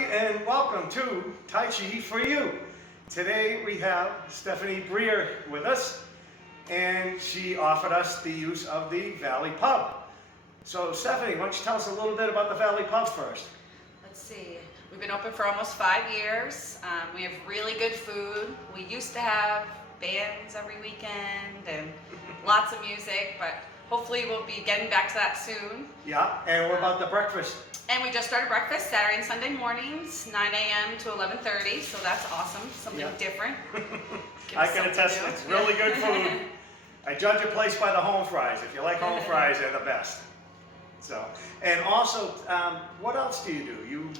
everybody, and welcome to Tai Chi for You. Today we have Stephanie Briere with us, and she offered us the use of the Valley Pub. So Stephanie, why don't you tell us a little bit about the Valley Pub first? Let's see. We've been open for almost 5 years. We have really good food. We used to have bands every weekend and lots of music, but hopefully we'll be getting back to that soon. Yeah, and what about the breakfast? And we just started breakfast Saturday and Sunday mornings, 9 a.m. to 11:30, so that's awesome, something different. I can attest, it's really good food. I judge a place by the home fries. If you like home fries, they're the best. So, and also, what else do you do?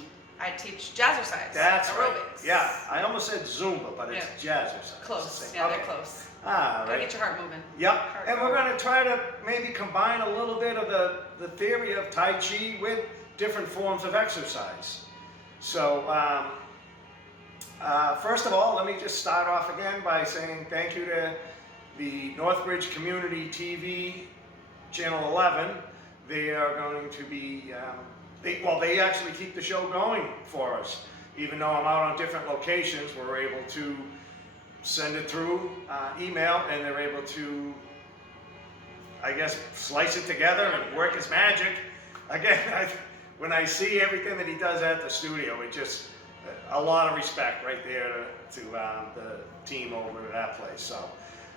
I teach jazzercise. That's aerobics. Right. Yeah, I almost said Zumba, but it's jazzercise. Close. Yeah, they're close. Ah, Gotta right. get your heart moving. Yep. And we're going to try to maybe combine a little bit of the theory of Tai Chi with different forms of exercise. So, first of all, let me just start off again by saying thank you to the Northbridge Community TV, Channel 11. They are going to be, they actually keep the show going for us. Even though I'm out on different locations, we're able to send it through email, and they're able to, I guess, slice it together and work its magic. Again, when I see everything that he does at the studio, it just, a lot of respect right there to the team over at that place. So,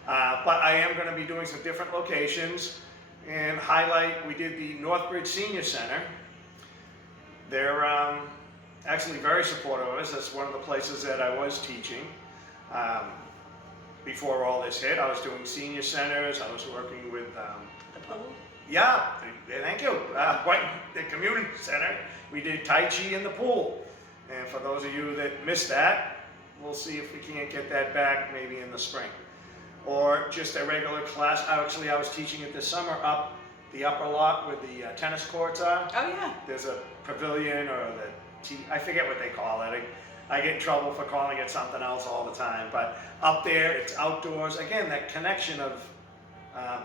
but I am going to be doing some different locations and highlight, we did the Northbridge Senior Center. They're actually very supportive of us. That's one of the places that I was teaching. Before all this hit, I was doing senior centers. I was working with The pool? yeah, thank you. The community center. We did Tai Chi in the pool. And for those of you that missed that, we'll see if we can't get that back maybe in the spring. Or just a regular class. Actually, I was teaching it this summer up the upper lot where the tennis courts are. Oh yeah. There's a pavilion or I forget what they call it. I get in trouble for calling it something else all the time. But up there, it's outdoors. Again, that connection of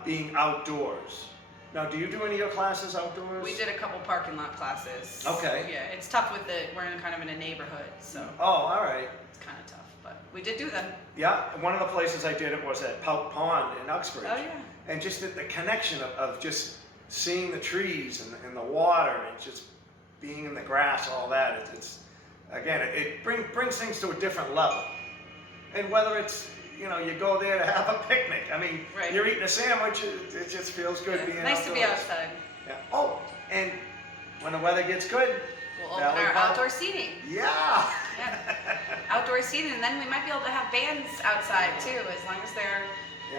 being outdoors. Now, do you do any of your classes outdoors? We did a couple parking lot classes. Okay. Yeah, it's tough with we're kind of in a neighborhood, so. Oh, all right. It's kind of tough, but we did do them. Yeah, one of the places I did it was at Pout Pond in Uxbridge. Oh yeah. And just the connection of just seeing the trees and the water and just being in the grass, all that, again, it brings things to a different level. And whether it's, you go there to have a picnic. I mean, You're eating a sandwich, it just feels good being nice outdoors. to be outside. Yeah. Oh, and when the weather gets good, we'll open our outdoor seating. Yeah. Outdoor seating, and then we might be able to have bands outside too, as long as they're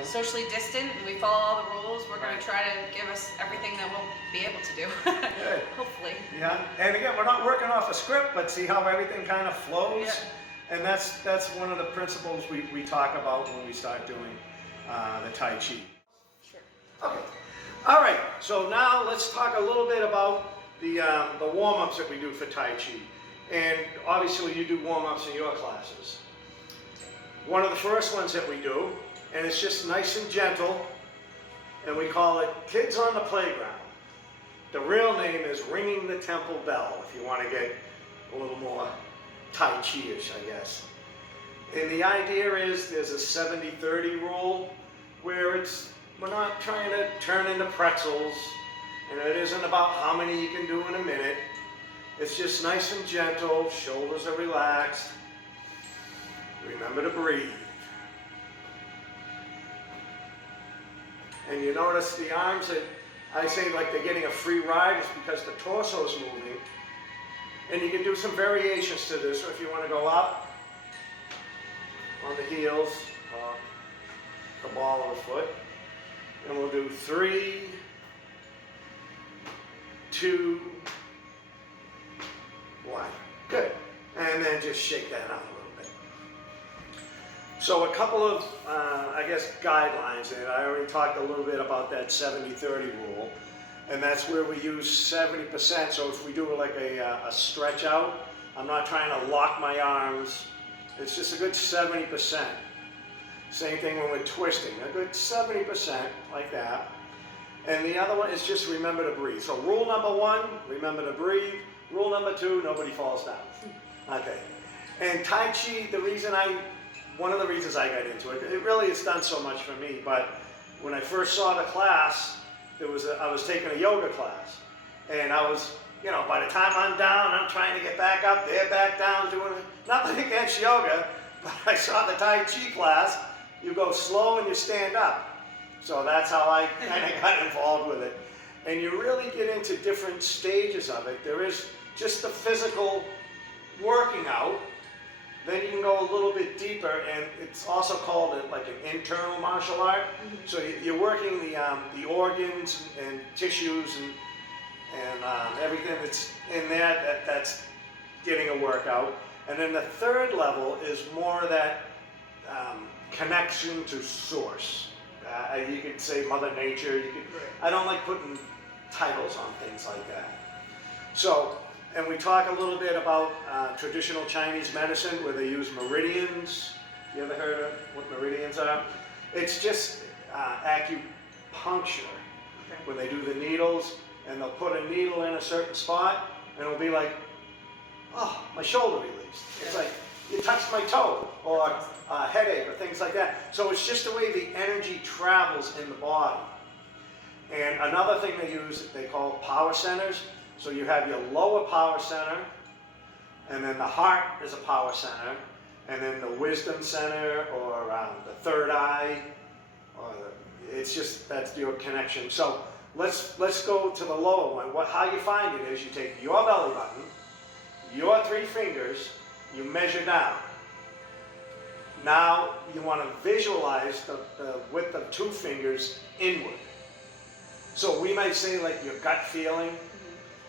socially distant and we follow all the rules. We're going to try to give us everything that we'll be able to do. Good. Hopefully. Yeah, and again, we're not working off a script, but see how everything kind of flows. Yeah. And that's one of the principles we talk about when we start doing the Tai Chi. Sure. Okay. All right. So now let's talk a little bit about the warm-ups that we do for Tai Chi. And obviously you do warm-ups in your classes. One of the first ones that we do, and it's just nice and gentle, and we call it Kids on the Playground. The real name is Ringing the Temple Bell, if you want to get a little more Tai Chi-ish, I guess. And the idea is there's a 70-30 rule where we're not trying to turn into pretzels, and it isn't about how many you can do in a minute. It's just nice and gentle, shoulders are relaxed. Remember to breathe. And you notice the arms that I say like they're getting a free ride is because the torso is moving. And you can do some variations to this. So if you want to go up on the heels, the ball of the foot, and we'll do 3, 2, 1. Good. And then just shake that out a little bit. So a couple of, I guess, guidelines, and I already talked a little bit about that 70-30 rule. And that's where we use 70%. So if we do like a stretch out, I'm not trying to lock my arms. It's just a good 70%. Same thing when we're twisting, a good 70% like that. And the other one is just remember to breathe. So rule number 1, remember to breathe. Rule number 2, nobody falls down. Okay. And Tai Chi, one of the reasons I got into it, it really has done so much for me, but when I first saw the class, I was taking a yoga class, and I was, by the time I'm down, I'm trying to get back up, they're back down doing it. Nothing against yoga, but I saw the Tai Chi class, you go slow and you stand up. So that's how I kind of got involved with it. And you really get into different stages of it. There is just the physical working out, then you can go a little bit deeper, and it's also called like an internal martial art. So you're working the organs and tissues and everything that's in there, that's getting a workout. And then the third level is more that connection to source. You could say Mother Nature. I don't like putting titles on things like that. So, and we talk a little bit about traditional Chinese medicine where they use meridians. You ever heard of what meridians are? It's just acupuncture. When they do the needles, and they'll put a needle in a certain spot, and it'll be like, oh, my shoulder released. It's like, you touched my toe, or a headache, or things like that. So it's just the way the energy travels in the body. And another thing they use, they call power centers. So you have your lower power center, and then the heart is a power center, and then the wisdom center, or the third eye, or it's just, that's your connection. So let's go to the lower one. How you find it is you take your belly button, your 3 fingers, you measure down. Now you want to visualize the width of 2 fingers inward. So we might say like your gut feeling.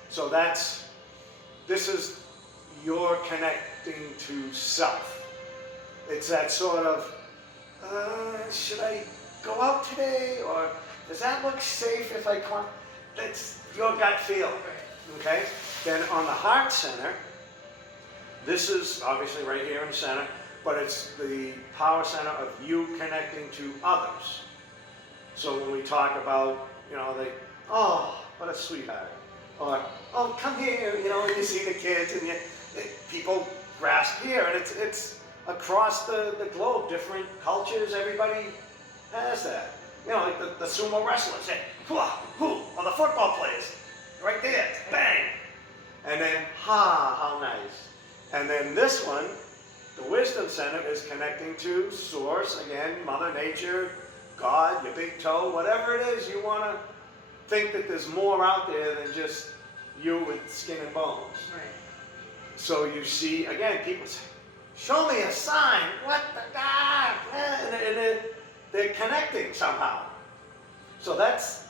So this is your connecting to self. It's that sort of, should I go out today? Or does that look safe if I come? That's your gut feeling, okay? Then on the heart center, this is obviously right here in the center, but it's the power center of you connecting to others. So when we talk about, oh, what a sweetheart. Or, oh, come here, and you see the kids, and people grasp here, and it's across the globe, different cultures, everybody has that. Like the sumo wrestlers, or the football players, right there, bang. And then, how nice. And then this one, the wisdom center is connecting to source, again, Mother Nature, God, your big toe, whatever it is you want to think that there's more out there than just you with skin and bones. Right. So you see, again, people say, show me a sign, what the God? And they're connecting somehow. So that's,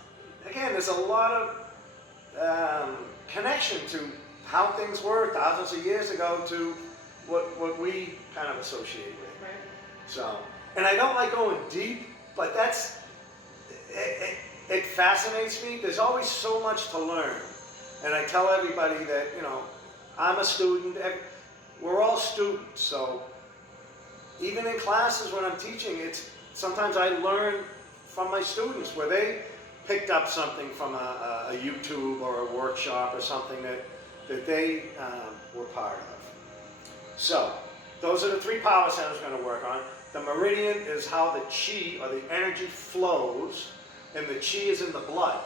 again, there's a lot of connection to how things were thousands of years ago to what we kind of associate with. Right. So, and I don't like going deep, but it fascinates me. There's always so much to learn. And I tell everybody that, I'm a student. We're all students. So even in classes when I'm teaching, sometimes I learn from my students where they picked up something from a YouTube or a workshop or something that they were part of. So those are the 3 power centers we're going to work on. The meridian is how the chi, or the energy, flows, and the chi is in the blood.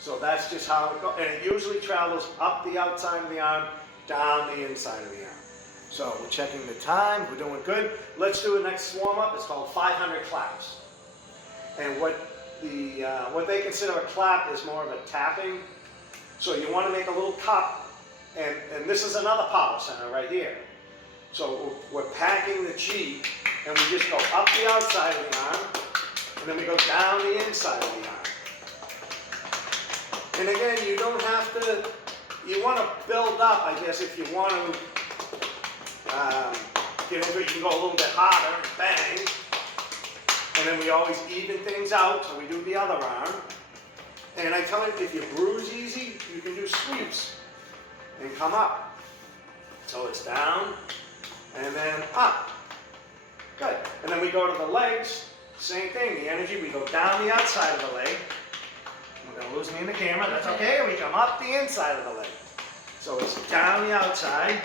So that's just how it goes. And it usually travels up the outside of the arm, down the inside of the arm. So we're checking the time. We're doing good. Let's do the next warm-up. It's called 500 claps. And what they consider a clap is more of a tapping. So you want to make a little cup, and this is another power center right here. So we're packing the chi, and we just go up the outside of the arm, and then we go down the inside of the arm. And again, you don't have to, you want to build up, I guess, if you want to get into it, you can go a little bit harder, bang. And then we always even things out, so we do the other arm. And I tell you, if you bruise easy, you can do sweeps and come up. So it's down, and then up. Good. And then we go to the legs, same thing, the energy, we go down the outside of the leg. We're going to lose me in the camera, that's okay. We come up the inside of the leg. So it's down the outside,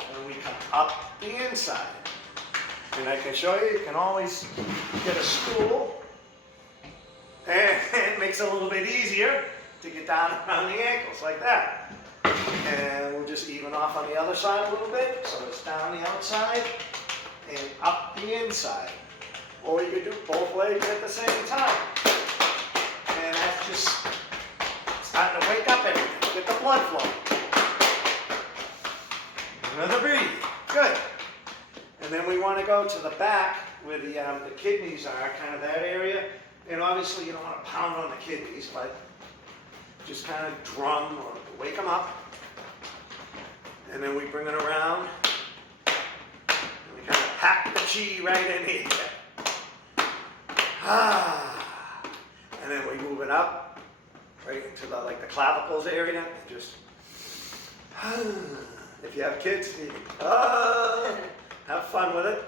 and we up the inside. And I can show you, you can always get a stool, and it makes it a little bit easier to get down around the ankles like that. And we'll just even off on the other side a little bit, so it's down the outside and up the inside. Or you could do both legs at the same time. And that's just starting to wake up everything, get the blood flow. Another breathe, good. And then we want to go to the back where the kidneys are, kind of that area. And obviously you don't want to pound on the kidneys, but just kind of drum or wake them up. And then we bring it around. And we kind of pack the chi right in here. And then we move it up right into the like the clavicles area. And just if you have kids, you can have fun with it.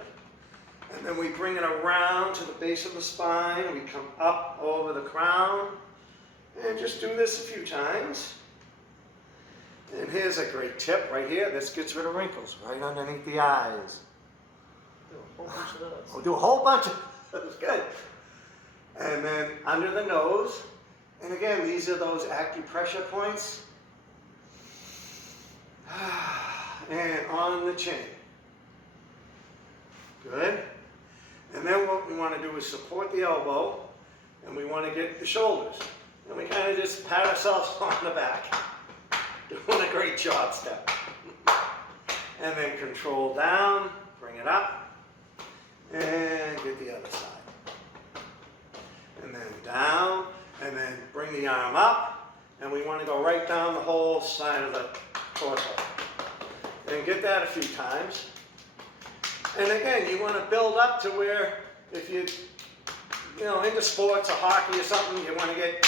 And then we bring it around to the base of the spine. We come up over the crown. And just do this a few times. And here's a great tip right here. This gets rid of wrinkles right underneath the eyes. Do a whole bunch of those. We'll do a whole bunch of those. Good. And then under the nose. And again, these are those acupressure points. And on the chin. Good. And then what we want to do is support the elbow. And we want to get the shoulders. And we kind of just pat ourselves on the back. Doing a great job, Step. And then control down, bring it up, and get the other side. And then down, and then bring the arm up, and we want to go right down the whole side of the torso. And get that a few times. And again, you want to build up to where if you know, into sports or hockey or something, you want to get.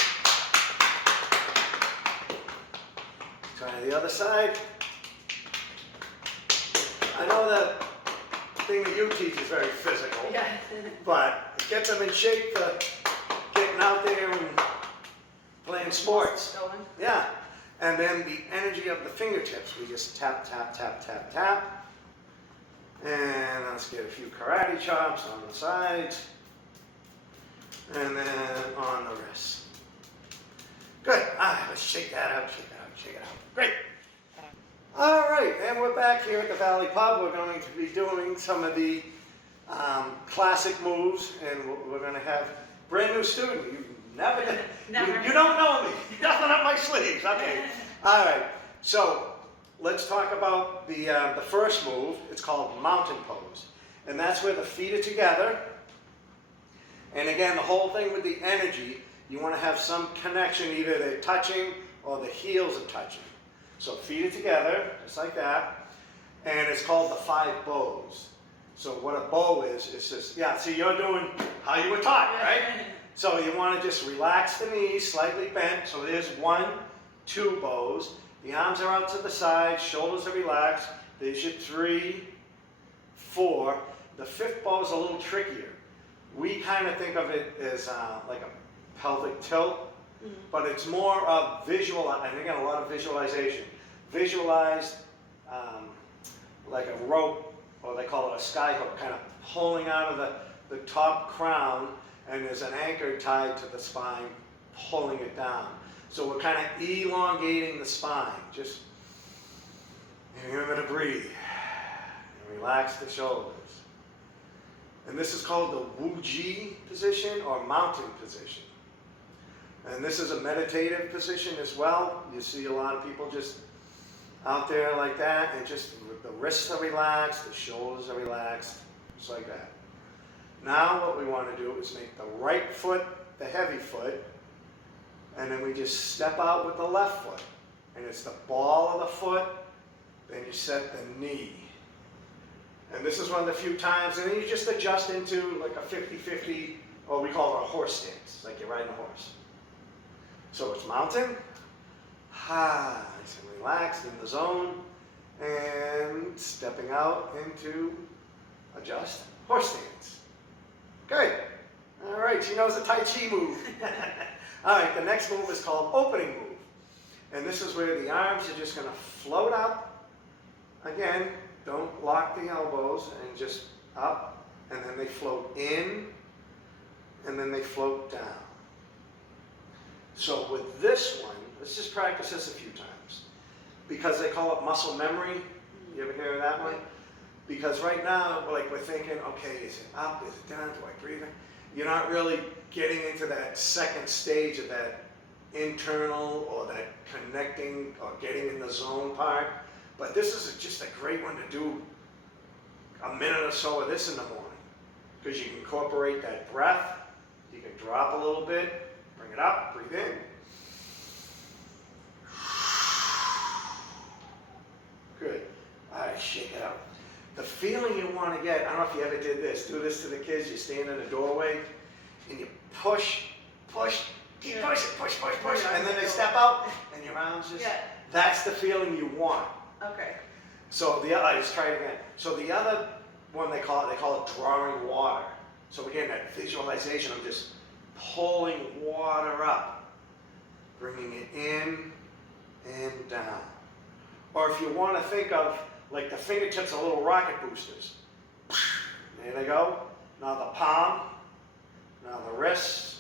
Try the other side. I know that thing that you teach is very physical, Yeah. but it gets them in shape for getting out there and playing sports. Going. Yeah. And then the energy of the fingertips. We just tap, tap, tap, tap, tap. And let's get a few karate chops on the sides. And then on the wrists. Good. Let's shake that out, shake it out, shake it out. Great. All right, and we're back here at the Valley Pub. We're going to be doing some of the classic moves, and we're going to have brand new student. You've never, you don't know me. Nothing up my sleeves. Okay. All right. So let's talk about the first move. It's called mountain pose, and that's where the feet are together. And again, the whole thing with the energy, you want to have some connection. Either they're touching or the heels are touching. So feet are together, just like that. And it's called the 5 bows. So what a bow is, it's just, yeah, see you're doing how you were taught, right? So you want to just relax the knees, slightly bent. So there's 1, 2 bows. The arms are out to the side, shoulders are relaxed. There's your 3, 4. The 5th bow is a little trickier. We kind of think of it as like a pelvic tilt. But it's more of visual, and again, a lot of visualization. Visualize like a rope, or they call it a sky hook, kind of pulling out of the top crown, and there's an anchor tied to the spine, pulling it down. So we're kind of elongating the spine. Just remember to breathe, and relax the shoulders. And this is called the Wuji Position, or mountain position. And this is a meditative position as well. You see a lot of people just out there like that, and just the wrists are relaxed, the shoulders are relaxed, just like that. Now what we want to do is make the right foot the heavy foot, and then we just step out with the left foot. And it's the ball of the foot, then you set the knee. And this is one of the few times, and then you just adjust into like a 50-50, or we call it a horse stance, like you're riding a horse. So it's mountain, nice and relaxed in the zone, and stepping out into adjust horse stance. Good. All right, she knows the Tai Chi move. All right, the next move is called opening move. And this is where the arms are just going to float up, again, don't lock the elbows and just up, and then they float in, and then they float down. So with this one, let's just practice this a few times. Because they call it muscle memory. You ever hear of that one? Because right now, like we're thinking, okay, is it up, is it down, do I breathe in? You're not really getting into that second stage of that internal or that connecting or getting in the zone part. But this is just a great one to do a minute or so of this in the morning. Because you can incorporate that breath, you can drop a little bit, bring it up, breathe in. Good. All right, shake it out. The feeling you want to get, I don't know if you ever did this, do this to the kids, you stand in a doorway and you push, keep pushing, push, and then they step out and your arms just, that's the feeling you want. Okay. So let's try it again. So the other one they call it drawing water. So again, that visualization of just pulling water up, bringing it in and down. Or if you want to think of like the fingertips are little rocket boosters. There they go. Now the palm, now the wrist,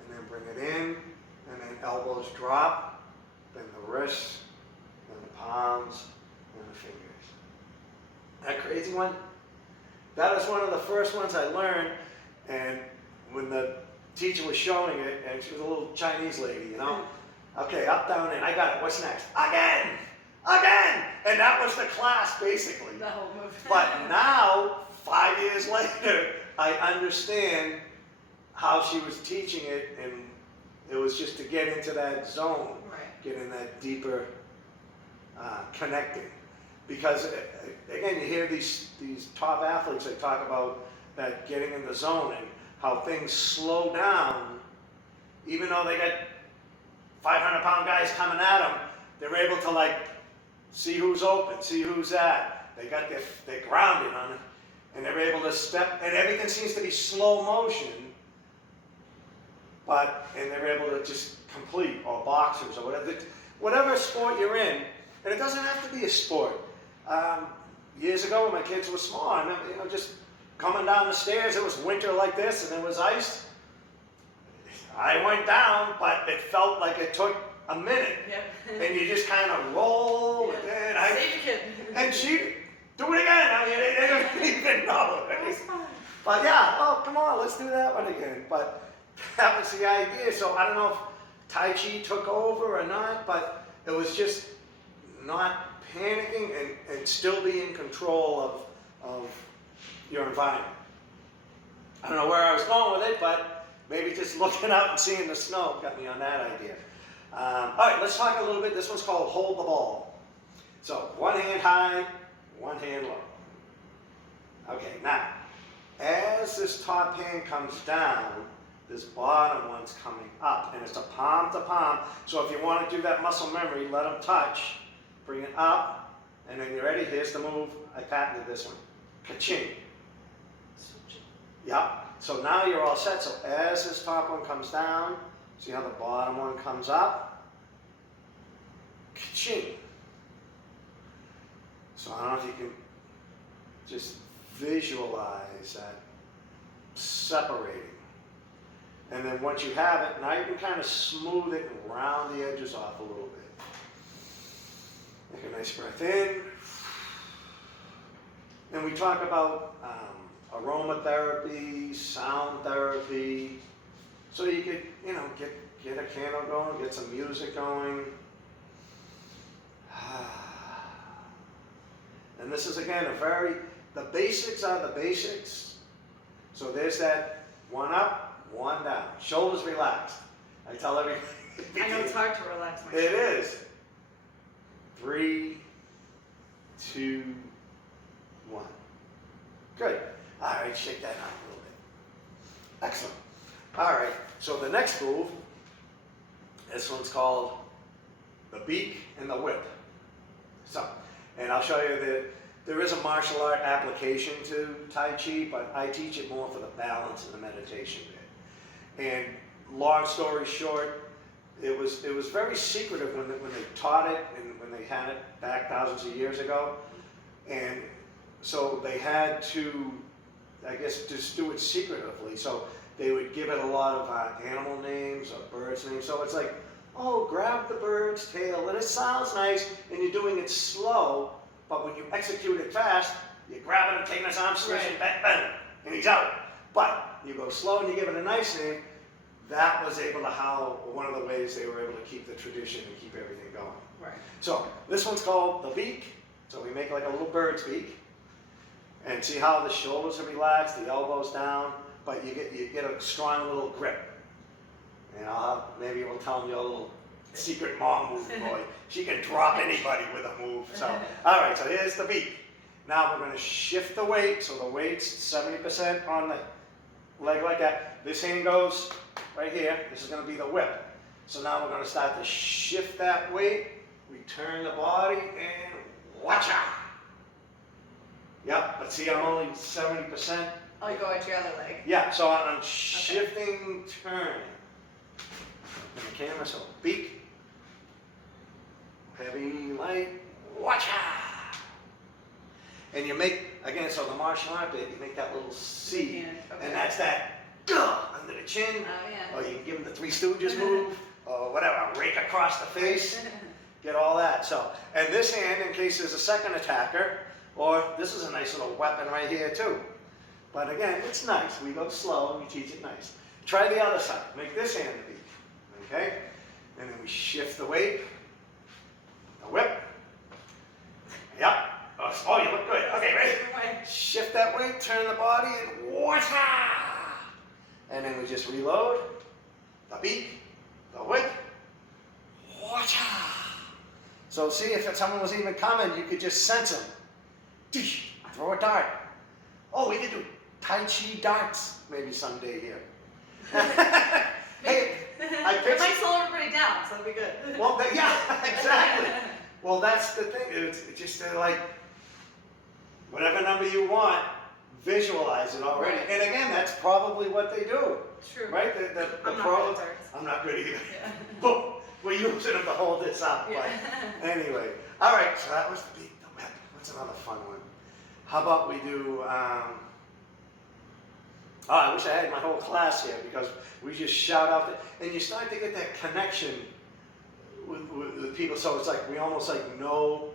and then bring it in, and then elbows drop, then the wrist, then the palms, and the fingers. That crazy one? That was one of the first ones I learned, and when the teacher was showing it, and she was a little Chinese lady, you know? Okay, up, down, in, I got it, what's next? Again! And that was the class, basically. The whole movie. But now, 5 years later, I understand how she was teaching it, and it was just to get into that zone, get in that deeper connecting. Because, again, you hear these top athletes, they talk about that getting in the zone and how things slow down, even though they got 500-pound guys coming at them, they're able to like see who's open, see who's at. They're grounded on it, and they're able to step, and everything seems to be slow motion, and they're able to just complete, or boxers, or whatever sport you're in, and it doesn't have to be a sport. Years ago when my kids were small, I remember, just coming down the stairs, it was winter like this, and there was ice. I went down, but it felt like it took a minute. And you just kind of roll, and she, do it again. I mean, they don't even know. But yeah, oh, come on, let's do that one again. But that was the idea. So I don't know if Tai Chi took over or not, but it was just not panicking and still be in control of your environment. I don't know where I was going with it, but maybe just looking out and seeing the snow got me on that idea. All right, let's talk a little bit. This one's called Hold the Ball. So one hand high, one hand low. Okay, now, as this top hand comes down, this bottom one's coming up, and it's a palm to palm. So if you want to do that muscle memory, let them touch, bring it up, and then you're ready. Here's the move. I patented this one. Ka-ching. Yep. So now you're all set. So as this top one comes down, see how the bottom one comes up? Ka-ching. So I don't know if you can just visualize that separating. And then once you have it, now you can kind of smooth it and round the edges off a little bit. Take a nice breath in. And we talk about aromatherapy, sound therapy. So you could, get a candle going, get some music going. And this is again the basics are the basics. So there's that one up, one down. Shoulders relaxed. I tell everybody. I know it's hard to relax my It shoulders. is. 3, 2, 1. Good. All right, shake that out a little bit. Excellent. All right, so the next move, this one's called the Beak and the Whip. So, and I'll show you that there is a martial art application to Tai Chi, but I teach it more for the balance and the meditation bit. And long story short, it was very secretive when they taught it and when they had it back thousands of years ago. And so they had to, I guess, just do it secretively. So they would give it a lot of animal names or birds names. So it's like, oh, grab the bird's tail, and it sounds nice, and you're doing it slow, but when you execute it fast, you're grabbing him, taking his arm, swishing, bang, bang, and he's out. But you go slow and you give it a nice name. That was able to one of the ways they were able to keep the tradition and keep everything going. Right. So this one's called the beak. So we make like a little bird's beak. And see how the shoulders are relaxed, the elbows down, but you get a strong little grip. And maybe we'll tell them your little secret mom move, boy. She can drop anybody with a move. So, all right, so here's the beak. Now we're going to shift the weight, so the weight's 70% on the leg like that. This hand goes right here. This is going to be the whip. So now we're going to start to shift that weight. We turn the body and watch out. Yep, but see, I'm only 70%. Oh, you go into your other leg. Yeah, so I'm shifting, turning. And the camera, so beak, heavy, light, watch out. And you make, again, so the martial art bit, you make that little C. Okay. And that's that under the chin. Oh, yeah. Or you can give them the Three Stooges move, or whatever, rake across the face. Get all that. So, and this hand, in case there's a second attacker, or this is a nice little weapon right here too. But again, it's nice. We go slow and we teach it nice. Try the other side. Make this hand the beak. Okay? And then we shift the weight. The whip. Yep. Oh, you look good. Okay, ready? Shift that weight, turn the body, and water. And then we just reload. The beak. The whip. Water. So see, if someone was even coming, you could just sense them. Throw a dart. Oh, we could do Tai Chi darts maybe someday here. Hey, It might slow everybody down, so it'll be good. Well, yeah, exactly. Well, that's the thing. It's just like, whatever number you want, visualize it already. Right. And again, that's probably what they do. True. Right? The I'm not pros. good at darts. I'm not good either. Yeah. Boom. We're using them to hold this up. Yeah. But anyway. All right, so that was the beak, the whip. What's another fun one? How about we do, I wish I had my whole class here because we just shout out, and you start to get that connection with people. So it's like we almost like know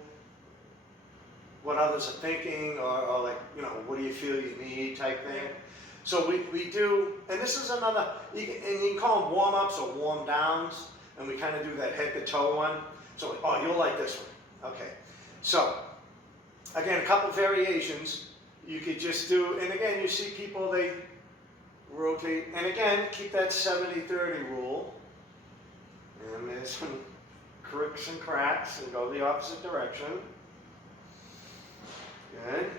what others are thinking, or like, you know, what do you feel you need type thing. So we do, and this is another, and you can call them warm-ups or warm-downs, and we kind of do that head-to-toe one. So, oh, you'll like this one. Okay. So, again, a couple variations. You could just do, and again, you see people, they rotate, and again, keep that 70-30 rule. And there's some cricks and cracks, and go the opposite direction. Good.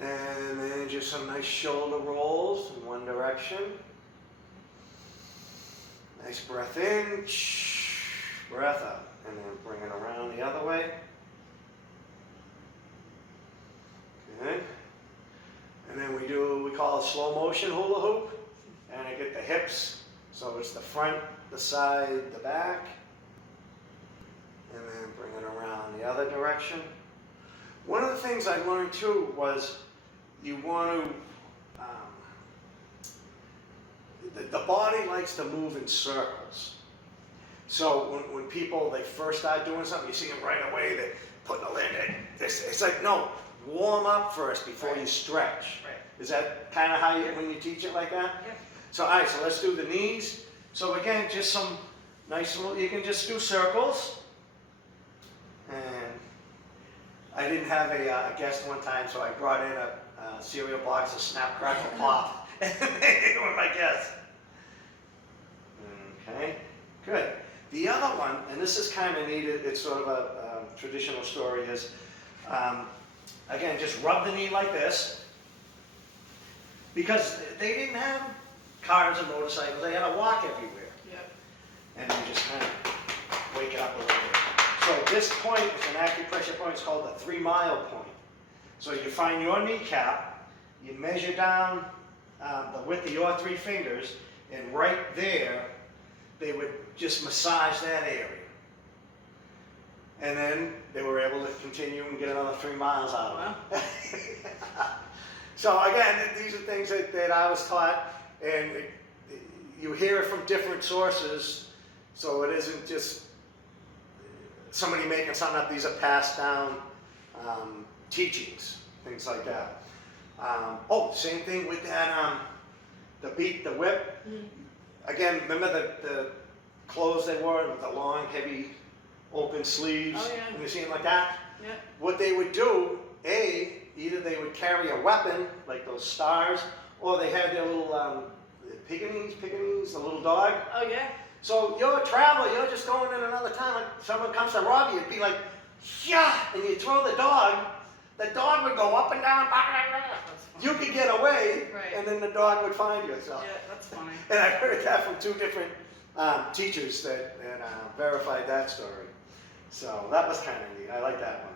And then just some nice shoulder rolls in one direction. Nice breath in, breath out, and then bring it around the other way. Good. And then we call it slow motion hula hoop. And I get the hips, so it's the front, the side, the back. And then bring it around the other direction. One of the things I learned too was you want to, the body likes to move in circles. So when people, they first start doing something, you see them right away, they put the leg in. It's like, no, warm up first before you stretch. Right. Is that kind of how you, when you teach it like that? Yeah. So, all right, so let's do the knees. So again, just some nice little, you can just do circles. And I didn't have a guest one time, so I brought in a cereal box of Snap, Crackle, Pop. And they were my guests. Okay, good. The other one, and this is kind of neat, it's sort of a traditional story, is, again, just rub the knee like this. Because they didn't have cars and motorcycles, they had to walk everywhere. Yep. And you just kind of wake it up a little bit. So this point is an acupressure point, it's called the 3 mile point. So you find your kneecap, you measure down the width of your 3 fingers, and right there, they would just massage that area. And then they were able to continue and get another 3 miles out of it. So again, these are things that I was taught, and you hear it from different sources, so it isn't just somebody making something up. These are passed down teachings, things like that. Same thing with that, the beak, the whip. Again, remember the clothes they wore with the long, heavy, open sleeves? Oh, yeah. And you see them like that? Yeah. What they would do, either they would carry a weapon, like those stars, or they had their little Pekingese, the little dog. Oh yeah. So you're a traveler, you're just going in another town, like someone comes to rob you, it'd be like, yeah, and you throw the dog would go up and down, you could get away, Right. and then the dog would find you. So. Yeah, that's funny. And I heard that from 2 different teachers that verified that story. So that was kind of neat, I like that one.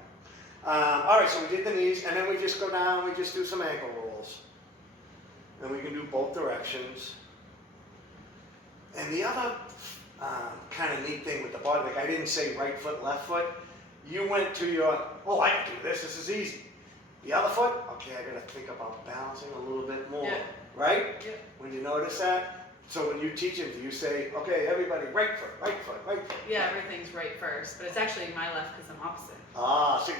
All right, so we did the knees, and then we just go down, we just do some ankle rolls. And we can do both directions. And the other kind of neat thing with the body, like I didn't say right foot, left foot. You went to your, I can do this is easy. The other foot, okay, I gotta think about balancing a little bit more, Yeah. right? Yeah. When you notice that? So when you teach them, do you say, okay, everybody, right foot, right foot, right foot? Yeah, everything's right first, but it's actually my left because I'm opposite. See,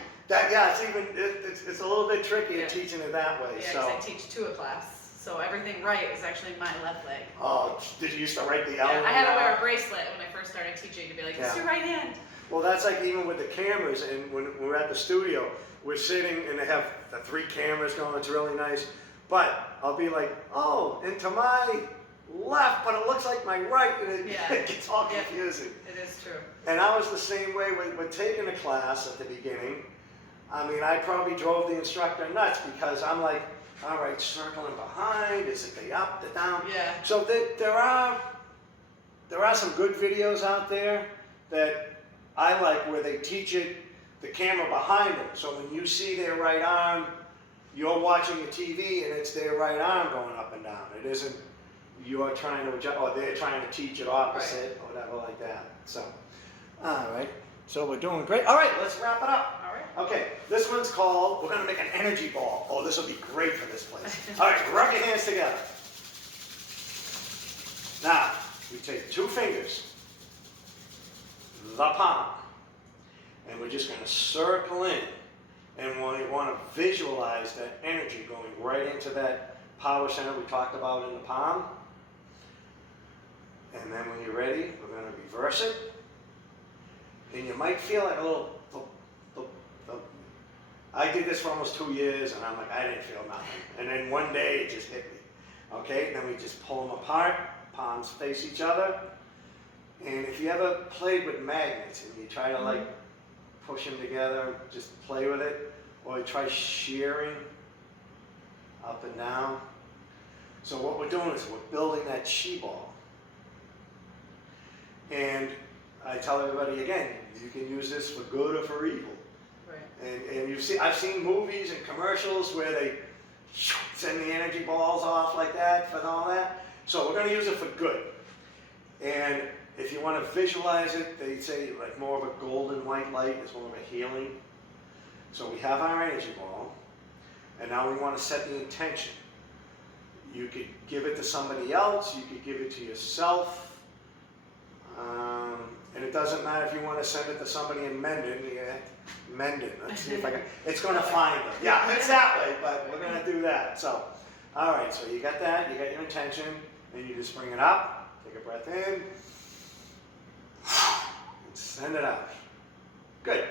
it's a little bit tricky Yeah. teaching it that way, Yeah, so. because I teach 2 a class, so everything right is actually my left leg. Oh, did you used to write the L? Yeah, in I had to the- wear a bracelet when I first started teaching to be like, it's Yeah. your right hand. Well, that's like even with the cameras, and when we're at the studio, we're sitting and they have the 3 cameras going, it's really nice. But I'll be like, and to my left, but it looks like my right, and Yeah. it gets all Yeah. confusing. It is true. And I was the same way with taking a class at the beginning. I mean, I probably drove the instructor nuts because I'm like, all right, circling behind, is it the up, the down? Yeah. So there are some good videos out there that I like where they teach it, the camera behind them. So when you see their right arm, you're watching the TV and it's their right arm going up and down. It isn't you're trying to adjust, or they're trying to teach it opposite or whatever like that. So, all right. So we're doing great. All right, let's wrap it up. All right. Okay, this one's called, we're going to make an energy ball. Oh, this will be great for this place. All right, rub your hands together. Now, we take 2 fingers, the palm, and we're just going to circle in. And we want to visualize that energy going right into that power center we talked about in the palm. And then when you're ready, we're going to reverse it. And you might feel like a little, I did this for almost 2 years, and I'm like, I didn't feel nothing. And then one day it just hit me. Okay, then we just pull them apart, palms face each other. And if you ever played with magnets and you try to like push them together, just play with it, or you try shearing up and down. So what we're doing is we're building that chi ball. And I tell everybody again, you can use this for good or for evil. Right. And I've seen movies and commercials where they send the energy balls off like that for all that. So we're going to use it for good. And if you want to visualize it, they say like more of a golden white light is more of a healing. So we have our energy ball, and now we want to set the intention. You could give it to somebody else, you could give it to yourself, and it doesn't matter if you want to send it to somebody in Mendon. Let's see if I can. It's going to find them. Yeah, it's that way, but we're going to do that. So, all right. So you got that. You got your intention, and you just bring it up. Take a breath in, and send it out. Good.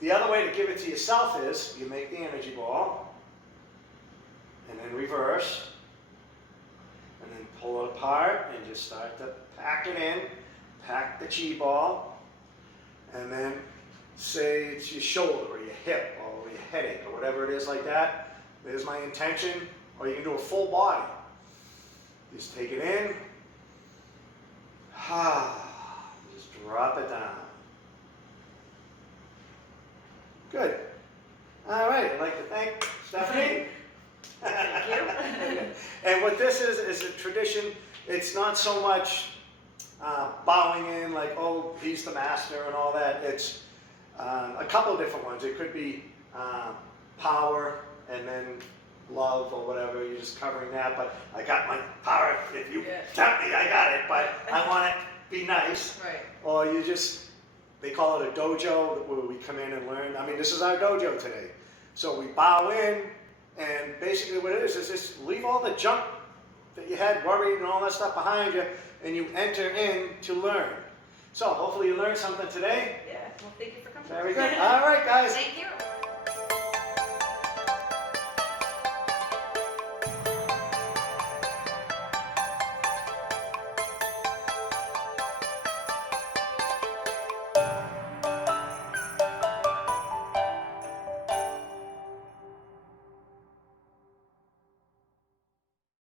The other way to give it to yourself is you make the energy ball, and then reverse, and then pull it apart, and just start to pack it in. Pack the chi ball, and then say it's your shoulder or your hip or your headache or whatever it is like that. There's my intention, or you can do a full body. Just take it in, just drop it down. Good. All right, I'd like to thank Stephanie. Thank you. And what this is a tradition. It's not so much bowing in like, oh, he's the master and all that. It's A couple different ones. It could be power and then love or whatever. You're just covering that. But I got my power. If you tempt me, I got it. But I want it to be nice. Right. Or you just, they call it a dojo where we come in and learn. I mean, this is our dojo today. So we bow in, and basically what it is just leave all the junk that you had worried and all that stuff behind you, and you enter in to learn. So hopefully you learned something today. Yeah. Well, thank you for coming. Very good. All right, guys. Thank you.